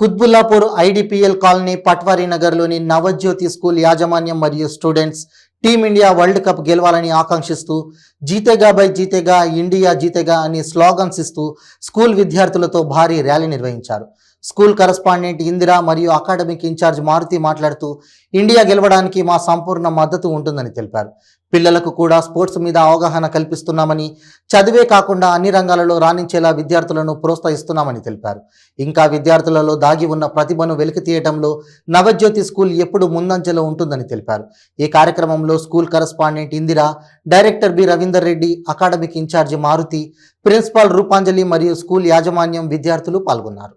Quthbullapur IDPL colony patwari నగర్లోని Navajyothi school యాజమాన్యం మరియు స్టూడెంట్స్ టీమిండియా వరల్డ్ కప్ గెలవాలని ఆకాంక్షిస్తూ జీతేగా బై జీతేగా ఇండియా జీతేగా అని స్లోగన్స్ ఇస్తూ స్కూల్ విద్యార్థులతో భారీ ర్యాలీ నిర్వహించారు. స్కూల్ కరస్పాండెంట్ ఇందిరా మరియు అకాడమిక్ ఇన్ఛార్జ్ మారుతి మాట్లాడుతూ ఇండియా గెలవడానికి మా సంపూర్ణ మద్దతు ఉంటుందని తెలిపారు. పిల్లలకు కూడా స్పోర్ట్స్ మీద అవగాహన కల్పిస్తున్నామని, చదివే కాకుండా అన్ని రంగాలలో రాణించేలా విద్యార్థులను ప్రోత్సహిస్తున్నామని తెలిపారు. ఇంకా విద్యార్థులలో దాగి ఉన్న ప్రతిభను వెలికితీయడంలో నవజ్యోతి స్కూల్ ఎప్పుడు ముందంజలో ఉంటుందని తెలిపారు. ఈ కార్యక్రమంలో school correspondent Indira, director B Ravinder Reddy, academic ఇన్ఛార్జి మారుతి, ప్రిన్సిపాల్ రూపాంజలి మరియు స్కూల్ యాజమాన్యం విద్యార్థులు పాల్గొన్నారు.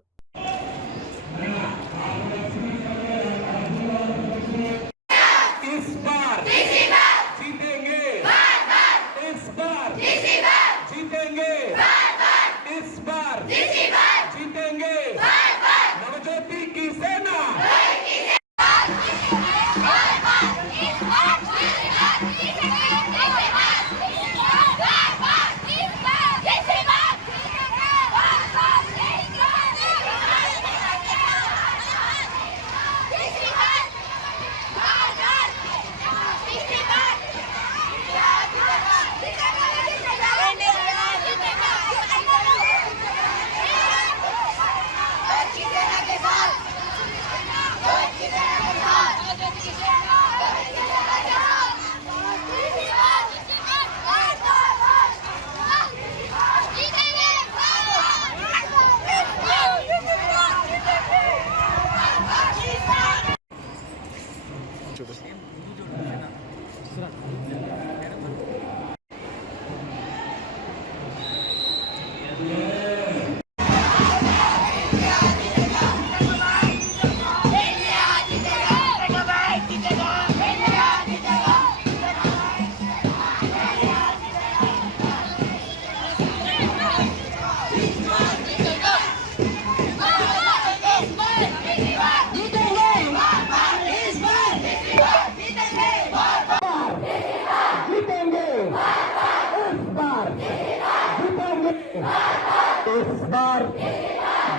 इस बार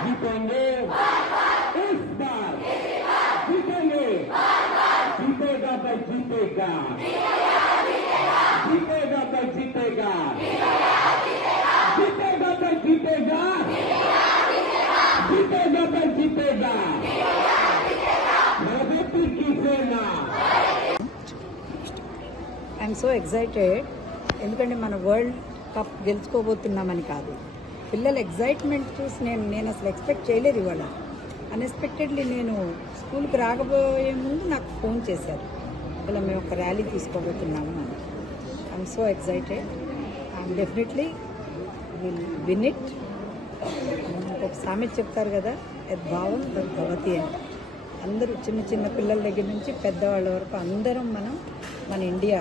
जीतेंगे, इस बार जीतेंगे, जीतेगा तो जीतेगा, जीतेगा तो जीतेगा, जीतेगा तो जीतेगा, जीतेगा तो जीतेगा, नवज्योति की सेना. I'm so excited. ఎందుకంటే మన వరల్డ్ కప్ గెలుచుకోబోతున్నామని కాదు, పిల్లల ఎగ్జైట్మెంట్ చూసి నేను అసలు ఎక్స్పెక్ట్ చేయలేదు. ఇవాళ అన్ఎక్స్పెక్టెడ్లీ నేను స్కూల్కి రాకపోయే ముందు నాకు ఫోన్ చేశారు, ఇలా మేము ఒక ర్యాలీ తీసుకోబోతున్నాము అని. I'm so excited. I'm definitely will win it. ఒక సామెత చెప్తారు కదా, యద్భావం తద్భవతి అని. అందరూ చిన్న చిన్న పిల్లల దగ్గర నుంచి పెద్దవాళ్ళ వరకు అందరం మన ఇండియా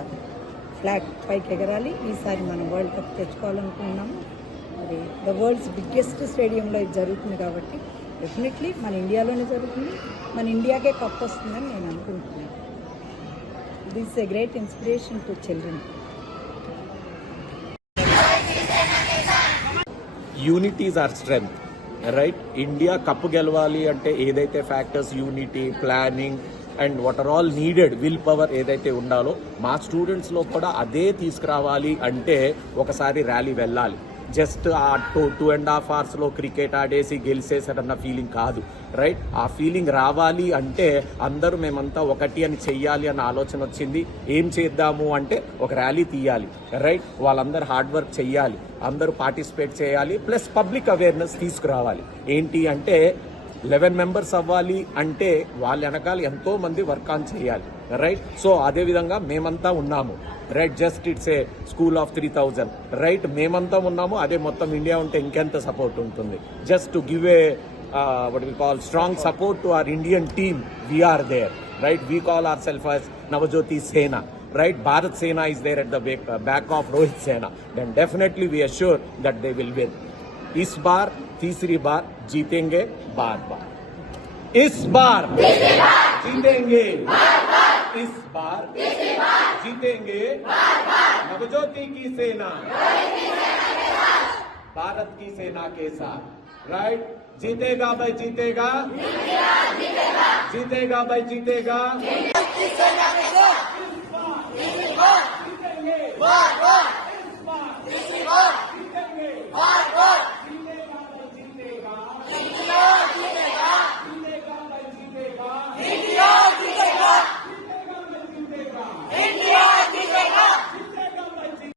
ఫ్లాగ్ పైకి ఎగరాలి. ఈసారి మనం వరల్డ్ కప్ తెచ్చుకోవాలనుకుంటున్నాము. మరి ద వరల్డ్స్ బిగ్గెస్ట్ స్టేడియంలో ఇది జరుగుతుంది కాబట్టి డెఫినెట్లీ మన ఇండియాలోనే జరుగుతుంది, మన ఇండియాకే కప్ వస్తుందని నేను అనుకుంటున్నాను. This is a great inspiration to children. Unity is our strength, right? India cup గెలవాలి అంటే ఏదైతే factors, unity, planning and what are all needed, will power ఏదైతే ఉండాలో మా స్టూడెంట్స్లో కూడా అదే తీసుకురావాలి అంటే ఒకసారి ర్యాలీ వెళ్ళాలి. జస్ట్ ఆ 2.5 hours క్రికెట్ ఆడేసి గెలిచేసారన్న ఫీలింగ్ కాదు, రైట్? ఆ ఫీలింగ్ రావాలి అంటే అందరూ మేమంతా ఒకటి అని చెయ్యాలి అన్న ఆలోచన వచ్చింది. ఏం చేద్దాము అంటే ఒక ర్యాలీ తీయాలి, రైట్? వాళ్ళందరూ హార్డ్ వర్క్ చెయ్యాలి, అందరూ పార్టిసిపేట్ చేయాలి, ప్లస్ పబ్లిక్ అవేర్నెస్ తీసుకురావాలి. ఏంటి అంటే 11 members అవ్వాలి అంటే వాళ్ళ వెనకాల ఎంతో మంది వర్క్ ఆన్ చేయాలి, రైట్? సో అదే విధంగా మేమంతా ఉన్నాము, right? Just it's a school of 3000, right? మేమంతా ఉన్నాము. అదే మొత్తం ఇండియా ఉంటే ఇంకెంత సపోర్ట్ ఉంటుంది. Just to give a what we call strong support to our Indian team, we are there, right? We call ourselves as Navajyoti Sena, right? Bharat Sena is there at the back of Rohit Sena. Then definitely we are sure that they will win. इस बार तीसरी बार जीतेंगे, बार बार इस बार जीतेंगे, इस बार जीतेंगे. नवज्योति की सेना भारत की सेना के साथ, राइट? जीतेगा भाई जीतेगा, जीतेगा भाई जीतेगा।